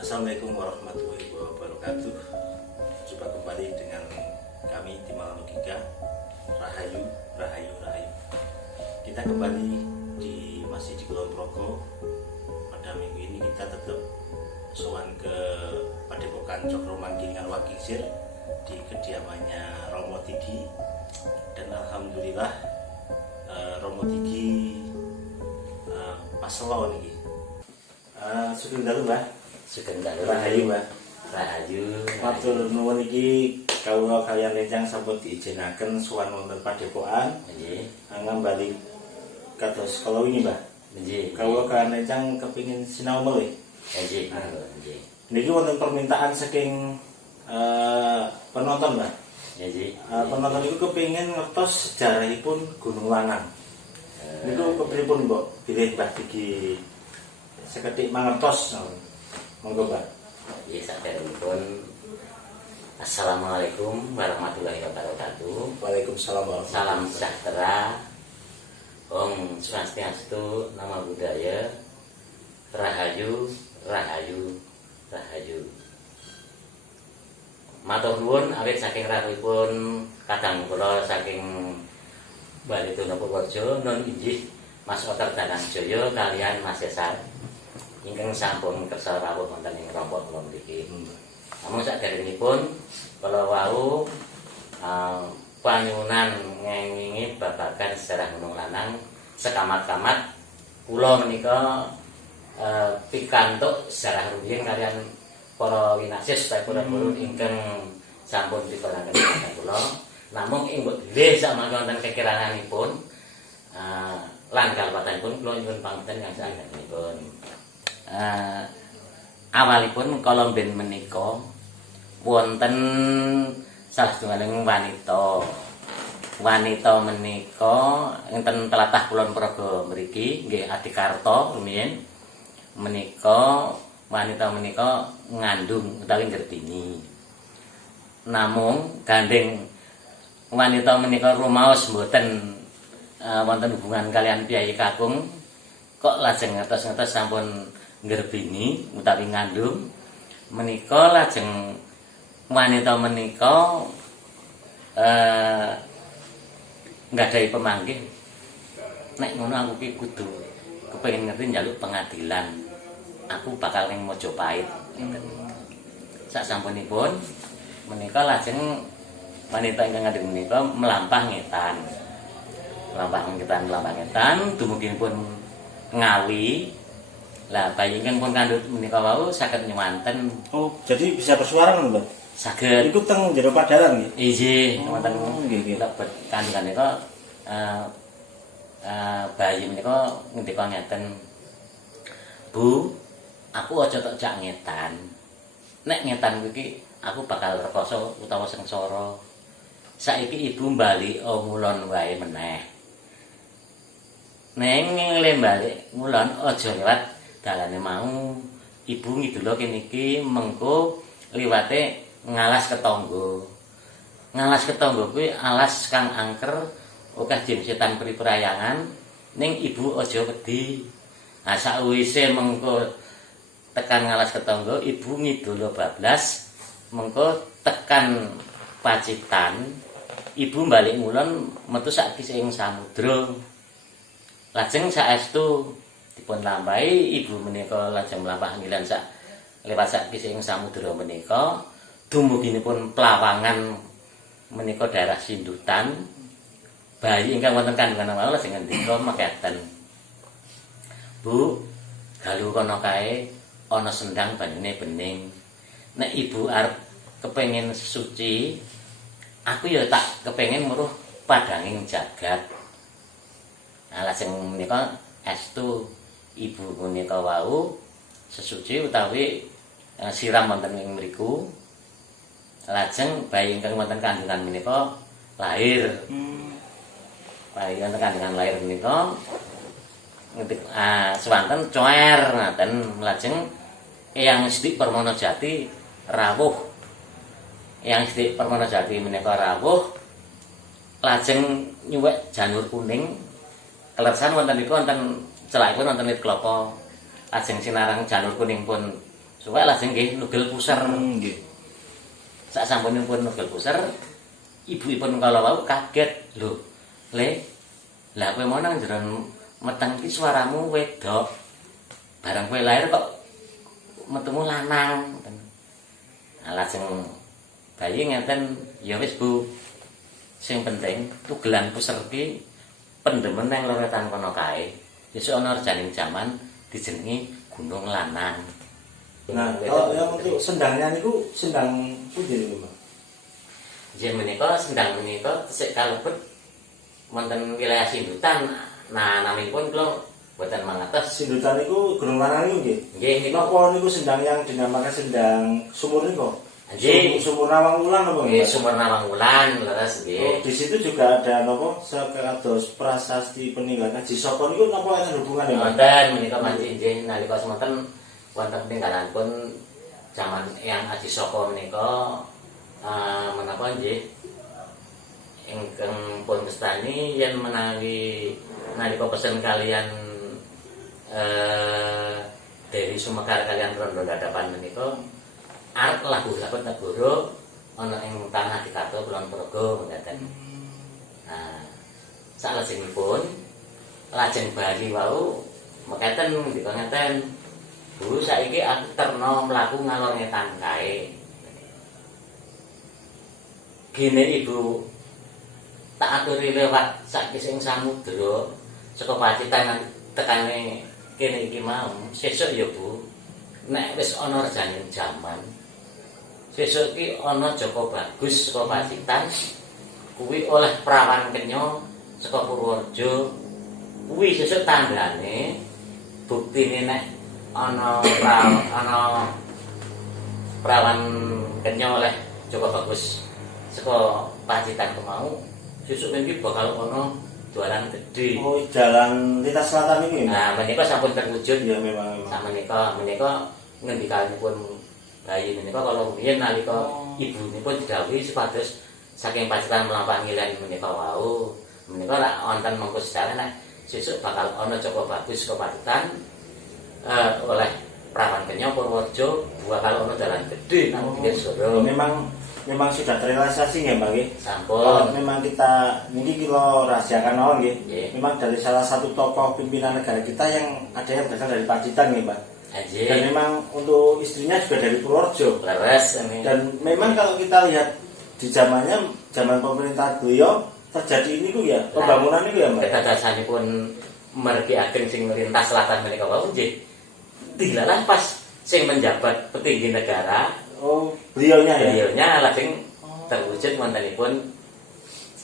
Assalamualaikum warahmatullahi wabarakatuh. Jumpa kembali dengan kami di Malam Logika. Rahayu, Rahayu, Rahayu. Kita kembali masih di Kulon Progo. Pada minggu ini kita tetap sowan ke Padepokan Cokro Manggilingan Wagingsir di kediamannya Romo Tigi. Dan alhamdulillah Romo Tigi paselo niki. Sugeng dalu, Mbah. Sugeng dalu. Rahayu, Mbah. Rahayu. Matur nuwun iki kawula kaliyan rencang sampun diijinaken sowan wonten padepokan. Nggih. Ngambali kados kala wingi, Mbah. Nggih. Kawula kaliyan rencang kepingin sinau melih. Nggih. Nggih. Niki wonten permintaan saking penonton, Mbah. Nggih. Penonton iku kepingin ngertos sejarahipun Gunung Lanang. Niku kepripun, Mbok? Bilih Mbah Tigi sekedhik mangertos. Monggo, Mbah. Nggih, saderengipun Assalamualaikum warahmatullahi wabarakatuh. Waalaikumsalam warahmatullahi Salam sejahtera. Om Swastiastu, Namo Buddhaya. Rahayu, Rahayu, Rahayu. Matur nuwun awit saking rawuhipun kadang kula saking Balituna Purworejo nun inggih Mas Oter Danangjaya kalian Mas Yesar ingkang sampun kersa rawuh wonten ing rombongan kula mriki. Namung saderengipun kala wau panyuwunan ngengingi babagan sejarah Gunung Lanang sekamat-kamat kula menika pikantuk sejarah rumiyin kalian para winasis para guru ingkang sampun dipelangken kula. Namung ing dhewe samangke wonten kekiranganipun lan kalpatanipun kula nyuwun pangapunten ingkang sagenipun. Awalipun kala mben menika wonten salah setunggaling wanita. Wanita menika enten tlatah Kulon Progo mriki nggih Adikarta rumiyin menika wanita menika ngandung utawi nggerdini. Namung gandeng wanita menika rumaos mboten wonten hubungan kalian piyai kakung kok lajeng ngertos-ngertos sampun nggrbini utawi ngandung menika lajeng wanita menika nggadahi pemanggih nek ngono aku ki kudu kepengin ngerti njaluk pengadilan aku bakal ning Mojopahit ngeten. Sak sampunipun menika lajeng wanita ingkang ngandung menika melampah ngetan. Melampah ngetan dumuginipun Ngawi. Lah bayi ingkang pun kandhut menika wau saged nyuwanten. Oh, jadi bisa bersuara ngono, Mbah? Saged. Iku teng jero padaran nggih. Nggih, wonten nggih. lebet kandungan menika bayi menika ngendika ngeten. Bu, aku aja tok jak ngetan. Nek ngetan iki aku bakal rekoso utawa sengsara. Saiki ibu bali ngulon wae meneh. Neng lembalik ngulon aja lewat dalane mau. Ibu ngidula kene iki mengko liwate ngalas ketangga. Ngalas ketangga kuwi alas kang angker akeh jin setan priperayangan ning ibu aja wedi. Nah sakwise mengko tekan ngalas ketangga ibu ngidula bablas mengko tekan Pacitan ibu balik ngulon metu sak kising samudra. Lajeng saestu dipun lampahi ibu menika lajeng mlampah ngilan sak lewat sak kising samudra menika dumuginipun Plawangan menika daerah Sindutan. Bayi ingkang wonten kandungan wau lajeng ngendika mekaten. Bu, galu kono kae ana sendang banyune bening. Nek ibu arep kepengin suci, aku ya tak kepengin muruh padanging jagat. Nah, lajeng menika estu ibu menika wau sesuci utawi siram wonten ing mriku. Lajeng bayi ingkang wonten kandungan menika lahir. Bayi wonten kandungan lahir menika ngetik swanten coer ngaten lajeng Eyang Siti Permanajati rawuh. Eyang Siti Permanajati menika rawuh lajeng nyuwek janur kuning. Kelersan wonten niku wonten celakipun wonten wit klapa. Lajeng sinarang janur kuning pun Suwek lajeng nggih nugel puser. Nggih. Sak sampunipun nugel puser, ibuipun kala wau kaget. Lho, Le, lah kowe mau nang jero meteng iki suaramu wedok. Barang kowe lahir kok metumu lanang. Nah, lajeng bayi ngeten, ya wis Bu. Sing penting tugelan puser ki pendemen nang loretan kono kae. Sesuk ana rejaning jaman dijenengi Gunung Lanang. Nah, kalau yang untuk sendangnya niku sendang pundi niku, Mbak? Nggih menika sendang menika tesih kalebet wonten wilayah Sindutan. Nah, naminipun kula boten mangertos. Sindutan niku Gunung Lanang niku nggih. Nggih niku Napa niku sendang yang dinamakan sendang sumur niku? Nggih. Sumur Nawang Wulan apa nggih Mbak? sumur Nawang-Wulan leres Oh, nggih. di situ juga ada napa sekados prasasti peninggalan Haji Soko niku napa enten hubungane, Mbak? Wonten menika manci nggih nalika semonten wonten peninggalanipun jaman Eyang Haji Soko menika menapa nggih ingkang pun kestani yen menawi nalika pesen kalian dari Sumekar kalian Rondo Dadapan menika arep lagu lakon Negoro ana ing tanah Dikato Kulon Progo ngaten. Nah, salajengipun lajeng bali wau mekaten ndika ngeten. Bu, saiki aku terno mlaku ngalor ngetan kae. Gene Ibu tak aturi lewat sak sing samudra saka Pacitan tekane kene iki mau. Sesuk ya Bu, nek wis ana rejaning jaman. Sesuk iki ana Joko Bagus saka Pacitan. Kuwi oleh prawan kenya saka Purworejo. Kuwi sesuk tandane buktine nek ana prawan kenya oleh Joko Bagus saka Pacitan kemau. Sesuk iki bakal ana jualan gede. Oh, jalan lintas selatan ini. Nah, menika sampun terwujud. Ya memang. Menika ngendikanipun bayi menika kalau rumiyin nalika ibunipun didhawuhi supados saking Pacitan mlampah ngilen menika wau. Menika lak wonten mengko sedaran nek sesuk bakal ana Joko Bagus saka Pacitan oleh prawan kenya Purworejo bakal ana dalan gede nang pinggir Soro. Memang sudah terrealisasi ya Mbak nggih. Sampun. Kalau memang kita rahasiakan mawon nggih. Nggih. Memang dari salah satu tokoh pimpinan negara kita yang ada yang berasal dari Pacitan nggih, Mbak. Nggih. Dan memang untuk istrinya juga dari Purworejo. Leres ini. Dan memang kalau kita lihat di zaman pemerintah beliau terjadi ini ku ya, pembangunan itu ya Mbak. Kedadosanipun mergi ageng sing lintas selatan menika wau nggih. Dilalah pas sing menjabat petinggi negara. Oh, beliaunya ya. Beliaunya lajeng terwujud wontenipun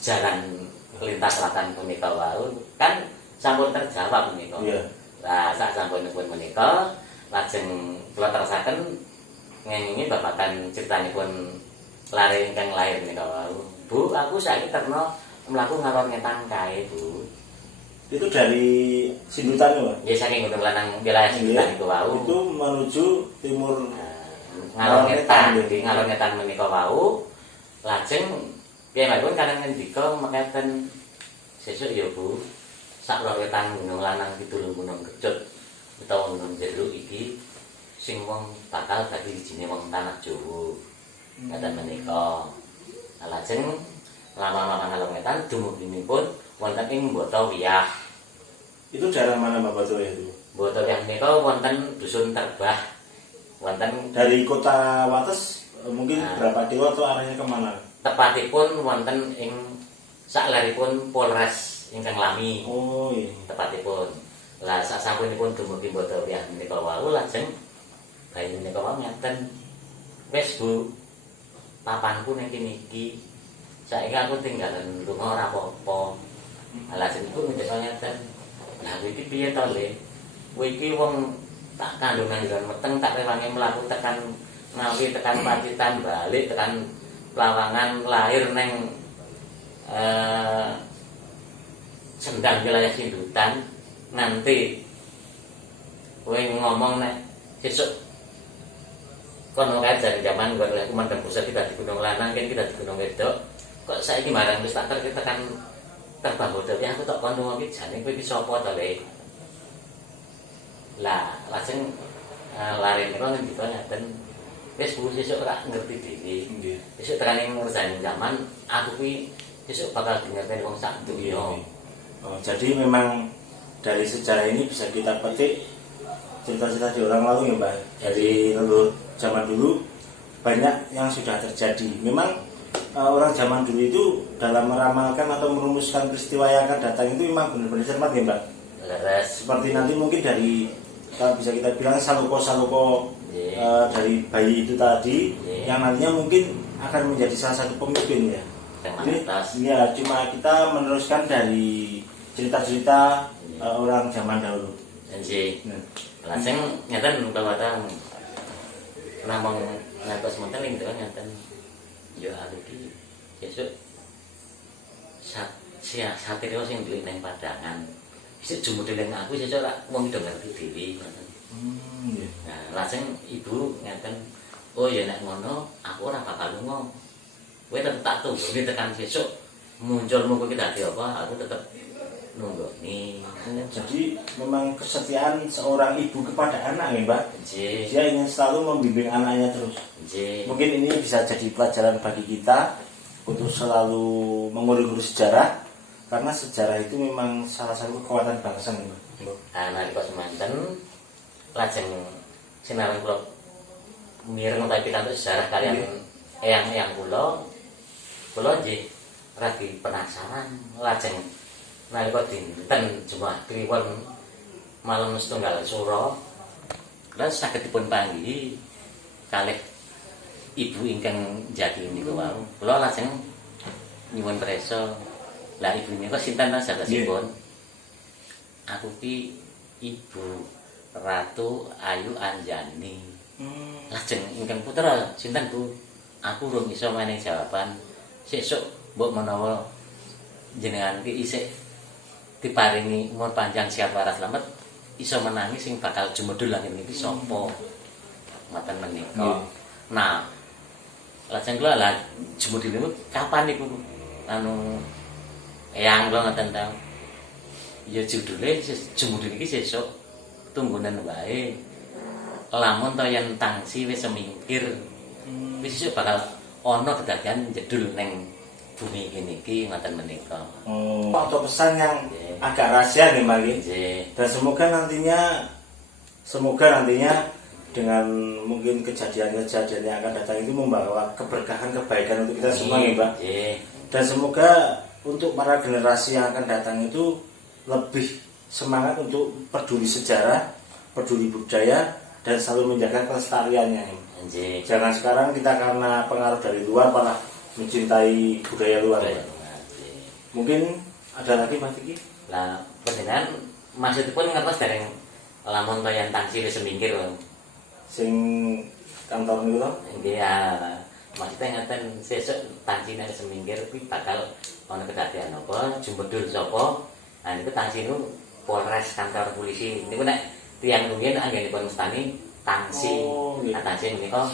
jalan lintas selatan punika wau kan sampun terjawab menika. Iya. Lah sak sampunipun menika lajeng kula terusaken ngengingi babagan critanipun lare ingkang lair menika wau. Bu, aku saiki terno mlaku ngalor ngetan kae, Bu. Itu dari Sindutan ya, Mbak. Nggih saking Gunung Lanang wilayah Sindutan niku wau. Itu menuju timur Ngalor ngetan menika wau. Lajeng piyambakipun kangen ngendika mekaten sesuk ya Bu. Sak lor wetan Gunung Lanang kidul Gunung Kecut utawa Gunung Jeruk iki sing wong bakal dadi ijine wong tanah Jawa. Ngaten menika. Lajeng lama-lama ngalor ngetan dumuginipun wonten ing Mbata Wiyah. Itu daerah mana Mbak Batu itu? Mbata Wiyah menika wonten dusun Terbah. Wonten Dari kota Wates mungkin berapa kilo atau arahnya kemana? tepatipun wonten ing sakleripun Polres ingkang Lami. Oh iya. Tepatipun. Lah sasampunipun dumugi Mbata Wiyah menika wau lajeng bayi menika wau ngeten. Wis Bu, papanku ning kene iki. Saiki aku tinggalan lunga ora apa-apa. Lajeng iku ngendika ngeten. Lah kowe iki piye to, Le? Kowe iki wong tak kandungan nggon meteng tak rewangi mlaku tekan Ngawi tekan Pacitan balik tekan Lawangan lahir neng Sendang wilayah Sindutan nanti kowe ngomong nek sesuk kono kae jare jaman gua oleh kumandang pusat kita di Gunung Lanang kan kita di Gunung Wedok kok saiki marang wis tak tekan Terbang Bodho ya aku tak kono iki jane kowe iki sapa to Le. Lah lajeng lari niku ngendika ngaten wis Bu sesuk ora ngerti dhewe. Nggih. Sesuk tekan ing ngersani zaman aku kuwi sesuk bakal dingerteni wong sak donya. Oh, jadi memang dari sejarah ini bisa kita petik cerita-cerita di orang lalu ya Mbak. Dari leluhur zaman dulu banyak yang sudah terjadi. Memang orang zaman dulu itu dalam meramalkan atau merumuskan peristiwa yang akan datang itu memang benar-benar cermat ya Mbak. Leres. Seperti nanti mungkin dari kalau bisa kita bilang saluko-saluko dari bayi itu tadi yang nantinya mungkin akan menjadi salah satu pemimpin ya. Ini ya cuma kita meneruskan dari cerita-cerita orang zaman dahulu. Nggih. Lajeng ngeten bawahan namung ngantos menten ing doa ngeten. Ya aku iki sesuk satrio sing duwe ning padangan. Isih jumudeng aku sesuk ora wong do ngerti dhewe ngoten. Nggih. Nah, lajeng ibu ngeten, "Oh ya nek ngono aku ora bakal lunga. Kowe tetep tak tunggu tekan sesuk munculmu kowe dadi apa, aku tetep nunggoni." Jadi memang kesetiaan seorang ibu kepada anak ya Mbak. Nggih. Dia ingin selalu membimbing anaknya terus. Nggih. Mungkin ini bisa jadi pelajaran bagi kita untuk selalu mengurus sejarah karena sejarah itu memang salah satu kekuatan bangsa nih Mbak. Nalika semanten lajeng sinareng kula mireng utawi pikantuk sejarah kaliyan eyang-eyang kula nggih radi penasaran lajeng nalika dinten Jumat Kliwon malam setunggal sura lan saged dipun panggihi kalih ibu ingkang jati niku wau. Kula lajeng nyuwun prisa. Lah ibu niku sinten ta sanesipun? Aku ki Ibu Ratu Ayu Anjani. Lajeng ingkang putra sinten Bu? Aku urung iso menehi jawaban. Sesuk mbok menawa jenengan ki isih diparingi umur panjang sehat waras slamet iso menangi sing bakal jumedhul langit niki sapa? Ngoten menika. Nah, lajeng kula lah jumedhul niku kapan niku? Eyang kula ngoten ta. Ya judule jumudul iki sesuk tunggunan wae. Lamun to yen tangsi wis semingkir. Wis sesuk bakal ana kedadian jedul ning bumi kene iki ngoten menika. Oh, atau pesan yang agak rahasia nih Mbak. Dan semoga nantinya dengan mungkin kejadian-kejadian yang akan datang itu membawa keberkahan kebaikan untuk kita semua nih Mbak. Dan semoga untuk para generasi yang akan datang itu lebih semangat untuk peduli sejarah, peduli budaya, dan selalu menjaga kelestariannya. Jangan sekarang kita karena pengaruh dari luar malah mencintai budaya luar. Mungkin ada lagi Mas Vicky? Lah, panjenengan maksudipun ngertos dereng lamun toyan tangsi wis semingkir lho. Sing kantor niku lho. Nggih ya. Maksudnya ngeten sesuk tangsi nek semingkir kuwi bakal ana kedadian apa, jumbedul sapa. Nah niku tangsi niku Polres kantor polisi. Niku nek tiyang rumiyin anggenipun mestani tangsi. Nah tangsi menika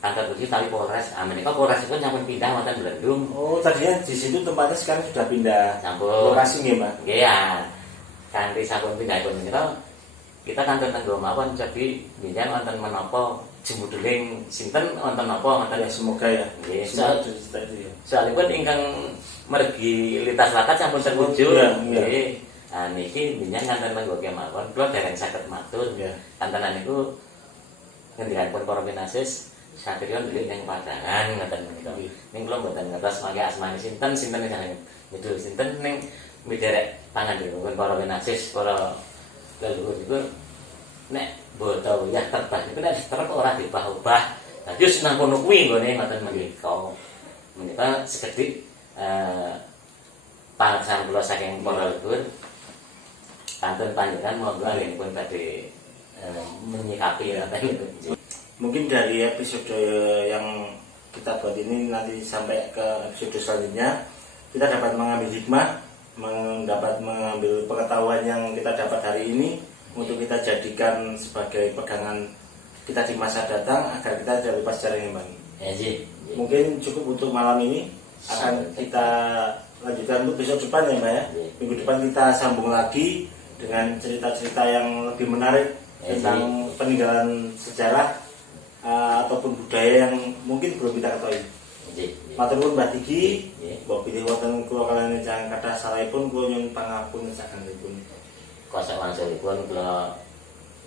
kantor polisi tapi Polres. Ah menika Polres pun sampun pindah wonten Blendung. Oh, tadinya di situ tempatnya sekarang sudah pindah. Sampun. Lokasi nggih, Mbak? Nggih ya. Kanthi sampun pindahipun menika kita kantor tenggo mawon jadi biyen wonten menapa jembuduling sinten wonten napa ngoten Ya semoga ya. Nggih. Soalipun ingkang mergi lintas lakat sampun terwujud. Nggih. Nah niki biyen kantor tenggo kemawon kula dereng saged matur. Kantenan niku ngendikanipun para pinasis Satrio ndelik ning padangan ngoten menika. Ning kula mboten ngertos mangke asmane sinten sinten jenenge. Itu sinten ning miderek pangandhipun para pinasis para leluhur iku nek boto ya terbah iku nek terus ora diubah-ubah. Dadi wis nang kono kuwi nggone ngoten menika. Menika sekedhik pangaksan kula saking para leluhur. Kantun panjenengan monggo anggenipun badhe menyikapi ngoten niku. Mungkin dari episode yang kita buat ini nanti sampai ke episode selanjutnya kita dapat mengambil hikmah, dapat mengambil pengetahuan yang kita dapat hari ini untuk kita jadikan sebagai pegangan kita di masa datang agar kita tidak lupa sejarah yang baik. Mungkin cukup untuk malam ini, akan kita lanjutkan untuk besok depan ya Mbak ya. Minggu depan kita sambung lagi dengan cerita-cerita yang lebih menarik tentang peninggalan sejarah ataupun budaya yang mungkin belum kita ketahui. Matur nuwun Mbah Diki, mbok pilih wonten kula kaliyan ingkang kathah salahipun kula nyuwun pangapunten sakenipun. Kosok wangsulipun kula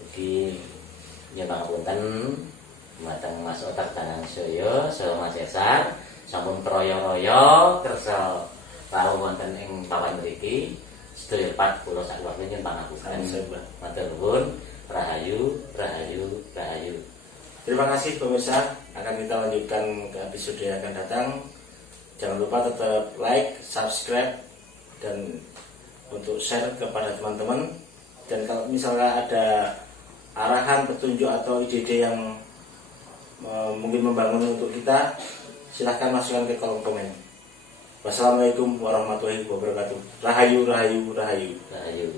ugi nyuwun pangapunten mateng Mas Otak Danang Soyo saha Mas Esar sampun proyo-royo kersa rawuh wonten ing papan mriki. Sedaya pat kula sakeluarga nyuwun pangapunten. Matur nuwun, rahayu, rahayu, rahayu. Terima kasih pemirsa, akan kita lanjutkan ke episode yang akan datang. Jangan lupa tetap like, subscribe, dan untuk share kepada teman-teman. Dan kalau misalnya ada arahan, petunjuk atau ide-ide yang mungkin membangun untuk kita, silahkan masukkan ke kolom komen. Wassalamualaikum warahmatullahi wabarakatuh. Rahayu, rahayu, rahayu. Rahayu.